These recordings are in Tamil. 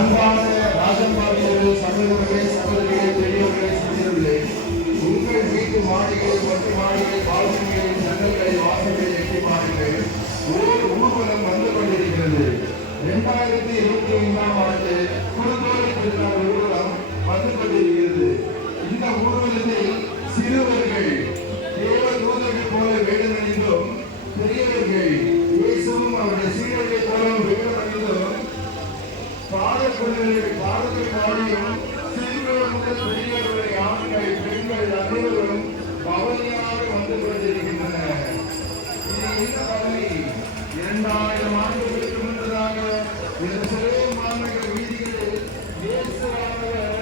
அன்பான ராஜன்மார்களே, சகோதரர்களே, சகோதரிகளே, பெரியவர்களே, சிறியவர்களே, உங்கள் வீட்டு மாடிகள், மொட்டை மாடிகள், பால்கனிகளில், ஜன்னல்களில், வாசல்களில் எட்டி பாருங்கள். ஒரு ஊர்வலம் வந்து கொண்டிருக்கிறது. 2025ஆம் ஆண்டு குருந்தோலை திருநாள் ஊர்வலம் வந்து கொண்டிருக்கிறது. இந்த ஊர்வலத்தில் சிறுவர்கள் தேவ தூதர்கள் போல வேடமணிந்தும், பெரியவர்கள் இயேசுவும் அவருடைய சீடர்கள் போலவும் வேடமணிந்தும், பாடக்கூடிய பாடத்தை பாடியும் சிறுவர் முதல் பெரியவர்களை ஆண்கள் பெண்கள் அனைவரும் பவனியாக வந்து கொண்டிருக்கின்றனர். இது இந்த பவனி 2000 ஆண்டுகளுக்கு முன்னதாக இந்த சிறை மாநகர வீதிகளில் இயேசுவானவர்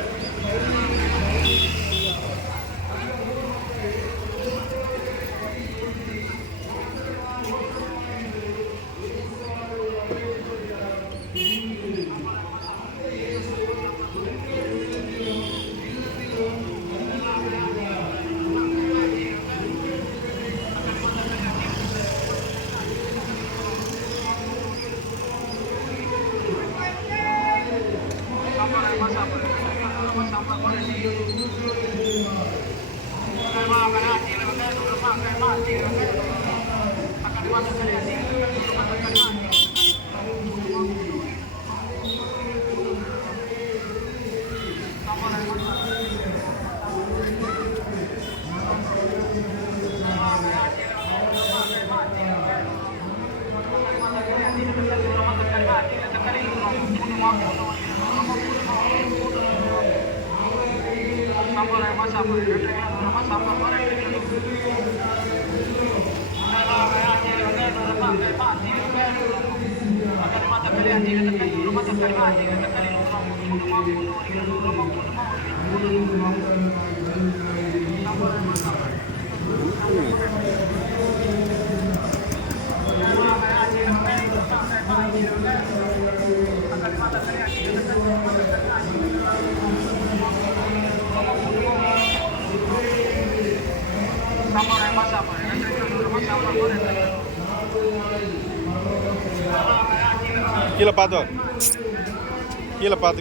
கீழே பார்த்து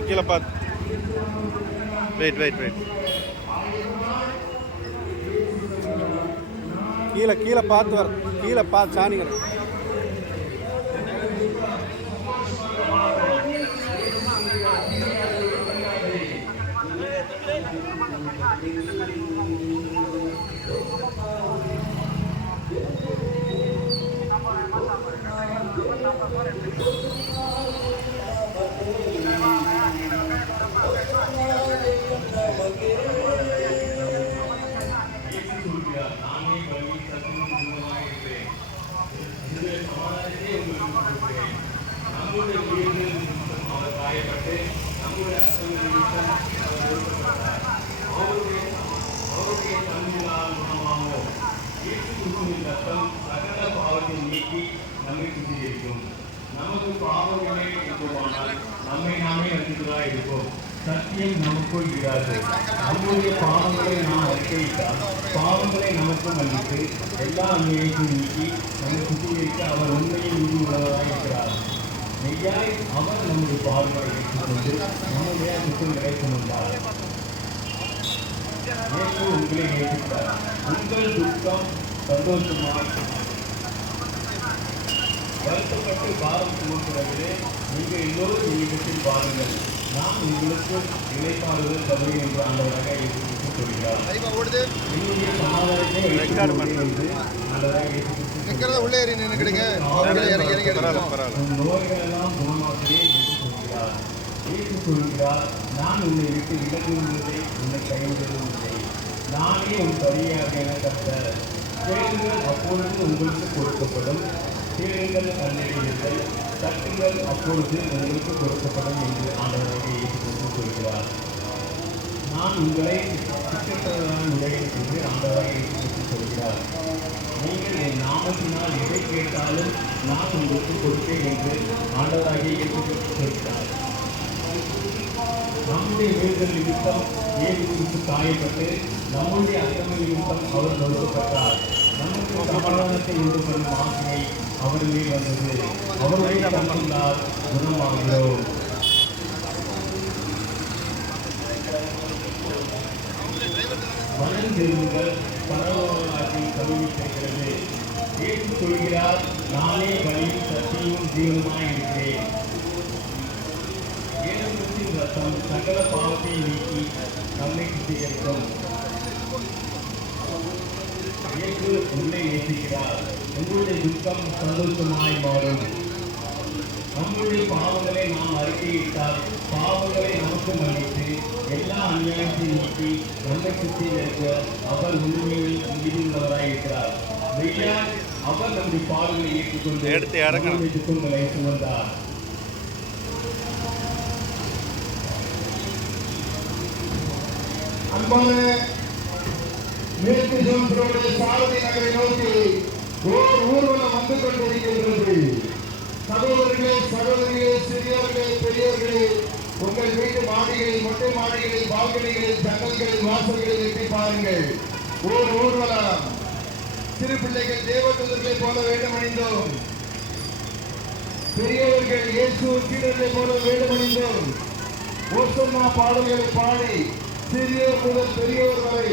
கீழே பார்த்து வெயிட் கீழே பார்த்து வர கீழே பார்த்து சாணிக்கிறேன். நம்முடைய உயிர்கள் நிமித்தம் அவர் காயப்பட்டு நம்முடைய அர்த்தங்கள் நிமித்தம் அவர் ஒடுக்கப்பட்டார். அவருடைய தன்மையினால் குணமாகும். இயேசு கிறிஸ்துவின் ரத்தம் சகல பாவத்தை நீக்கி நம்மை சுத்திகரிக்கும். நமக்கு பாவங்களே இருக்குமானால் நம்மை நாமே அறிந்ததாக இருப்போம். சத்தியம் நமக்குள் இராது. நம்முடைய பாவங்களை நாம் அறிக்கையிட்டால் பாவங்களை நமக்கு மன்னித்து எல்லா அநியாயத்தையும் நீக்கி நம்மை சுத்திகரிக்க அவர் உண்மையில் உறுதி உள்ளவராக இருக்கிறார். மெய்யாய் அவர் நம்முடைய பாவங்களை ஏற்றுக்கொண்டு நம்முடைய குற்றங்களை சுமந்தார். இயேசு உங்களை நேசித்தார். உங்கள் துக்கம் சந்தோஷமாய் வருத்தப்பட்டு பாரம் சுமக்கிறவர்களே, நீங்கள் எல்லோரும் என்னிடத்தில் பாருங்கள், நான் உங்களுக்கு இளைப்பாறுதல் தருவேன் என்று ஆண்டவராக இயேசு கிறிஸ்து சொல்கிறார். என்னுடைய சமாதானத்தை என்று ஆண்டவராக இயேசு கிறிஸ்து உள்ளே ஏறி நின்னுக்கிடுங்க. நோய்களெல்லாம் குணமாக்குவேன் என்று சொல்கிறார். இயேசு சொல்கிறார், நான் உன்னை விட்டு விலகுவதை உன்னை கைவிடுவதும் இல்லை. நானே உன் பரியாக என கர்த்தர். கேளுங்கள், அப்பொழுது உங்களுக்கு கொடுக்கப்படும். தேடுங்கள், கண்டறியுங்கள். தட்டுங்கள், அப்பொழுது உங்களுக்கு கொடுக்கப்படும் என்று ஆண்டவராக இயேசு கிறிஸ்து சொல்கிறார். நான் உங்களை சிற்றற்றவரான நுழையும் என்று ஆண்டவராக இயேசு கிறிஸ்து சொல்கிறார். நீங்கள் என் நாமத்தினால் எதை கேட்டாலும் நான் உங்களுக்கு கொடுப்பேன் என்று ஆண்டவராக இயேசு கிறிஸ்து சொல்கிறார். நம்முடைய வீடுகள் நிமித்தம் இயேசு கிறிஸ்து காயப்பட்டு நம்முடைய அக்கிரம நிமித்தம் அவர் நொறுக்கப்பட்டார். நமக்கு சமாதானத்தை உண்டு பண்ணும் ஆசையை அவர்களே வந்தது. அவருடைய தன்மையால் குணமாகிறோம். மனம் திரும்புங்கள், பரலோகராஜ்யம் சமீபித்திருக்கிறது. இயேசு சொல்கிறார், நானே வழியும் சத்தியமும் ஜீவனுமாய் இருக்கிறேன். இயேசுவின் ரத்தம் சகல பாவத்தை நீக்கி நம்மை சுத்திகரிக்கும். இயேசு உள்ளே நேசிக்கிறார். உங்களுடைய துக்கம் சந்தோஷமாய் மாறும். நம்முடைய பாவங்களை நாம் அறிக்கையிட்டால் பாவங்களை நமக்கு மன்னித்து எல்லா அநியாயத்தையும் நீக்கி நம்மை சுத்திகரிக்க அவர் உண்மையில் மீதுள்ளவராய் இருக்கிறார். மெய்யா அவர் நம்முடைய பாவங்களை ஏற்றுக்கொண்டு நம்முடைய துக்கங்களை சுமந்தார். அன்பான மேற்கு ஜோன்களுடைய சாரதி நகரை நோக்கி ஓர் ஊர்வலம் வந்து கொண்டிருக்கின்றது. சகோதரர்களே, சகோதரிகளே, சிறியவர்களே, பெரியவர்களே, உங்கள் வீட்டு மாடிகளில், மொட்டை மாடிகளில், பால்கனிகளில், ஜன்னல்களில், வாசல்களில் எட்டி பாருங்கள். ஓர் ஊர்வலம். சிறு பிள்ளைகள் தேவதூதர்களை போல வேடமணிந்தோம். பெரியவர்கள் இயேசு சீடர்களை போல வேடமணிந்தோம். ஓசன்னா பாடல்களை பாடி சிறியோர் முதல் பெரியோர் வரை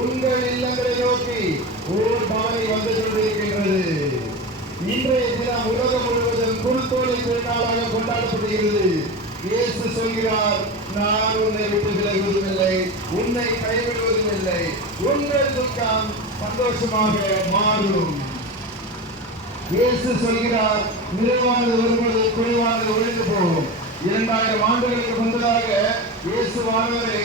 உங்கள் இல்லங்களை நோக்கி ஓர் பவனி வந்து கொண்டிருக்கின்றது. இன்றைய தினம் உலகம் முழுவதும் குருத்தோலை திருநாளாக கொண்டாடப்படுகிறது. இயேசு சொல்கிறார், நான் உன்னை விட்டு விலகுவதுமில்லை, உன்னை கைவிடுவதுமில்லை. உங்கள் துக்கம் சந்தோஷமாக மாறும். இயேசு சொல்கிறார், நிறைவானது வரும்போது குறைவானது ஒழிந்து போகும். 2000 ஆண்டுகளுக்கு முன்பதாக இயேசுவானவரை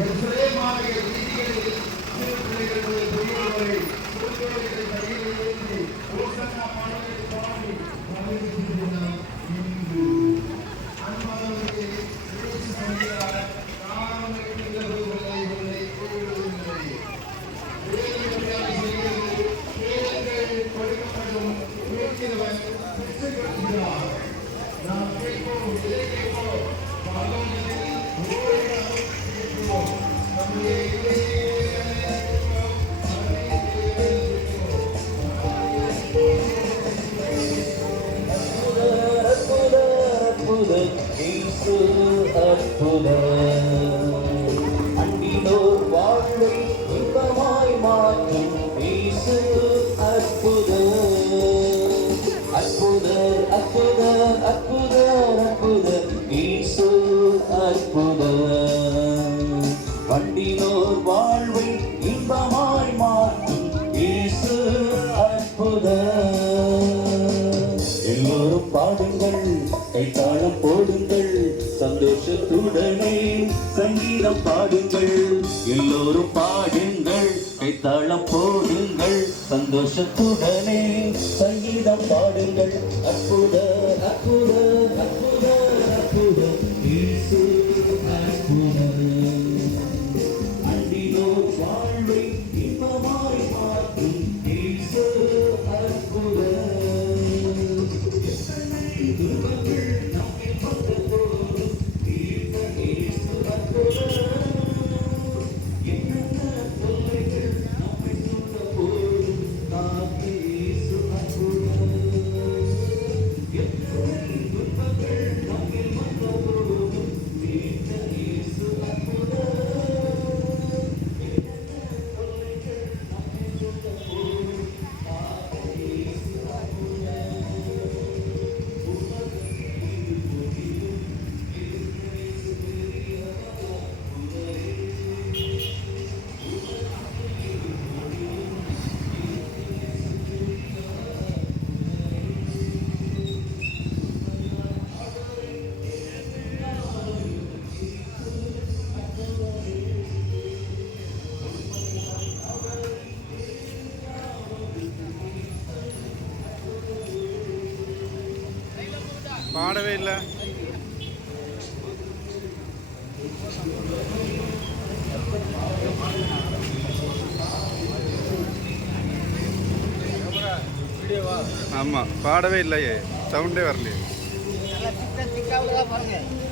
எருசலேம் மாநகர் வீதிகளில் சிறு பிள்ளைகள் முதல் பெரியோர் வரை குருத்தோலைகளை கையில் ஏந்தி ஓசன்னா பாடல்களை பாடி வரவேற்கின்றனர். இன்று அன்பானவர்களே, இயேசு சொல்கிறார், நான் உன்னை விட்டு விலகுவதில்லை, உன்னை கைவிடுவதில்லை. வேதனையாக செய்கிறது, வேதங்கள் கொடுக்கப்படும், கேட்கிறவன் பெற்றுக்கொள்கிறார். நாம் கேட்போம், எதை கேட்போம்? பரலோகத்தில் ஓரிடம் கேட்போம். நம்முடைய அன்பினோர் வாழ்வை இன்பமாய் மாற்றும் இயேசு அற்புதர். அற்புதர், அற்புதர், அற்புதர், அற்புதர், இயேசு அற்புதர். அன்பினோர் வாழ்வை இன்பமாய் மாற்றும் இயேசு அற்புதர். எல்லோரும் பாடுங்கள், கைத்தாளம் போடுங்கள், சந்தோஷத்துடனே சங்கீதம் பாடுங்கள். எல்லோரும் பாடுங்கள், கைத்தாளம் போடுங்கள், சந்தோஷத்துடனே சங்கீதம் பாடுங்கள். அற்புதர், அற்புதர், அற்புதர், அற்புதர், இயேசு அற்புதர். அன்பினோர் வாழ்வை இன்பமாய் மாற்றும் இயேசு அற்புதர். பாடவே இல்லை. ஆமாம், பாடவே இல்லையே, சவுண்டே வரலையே.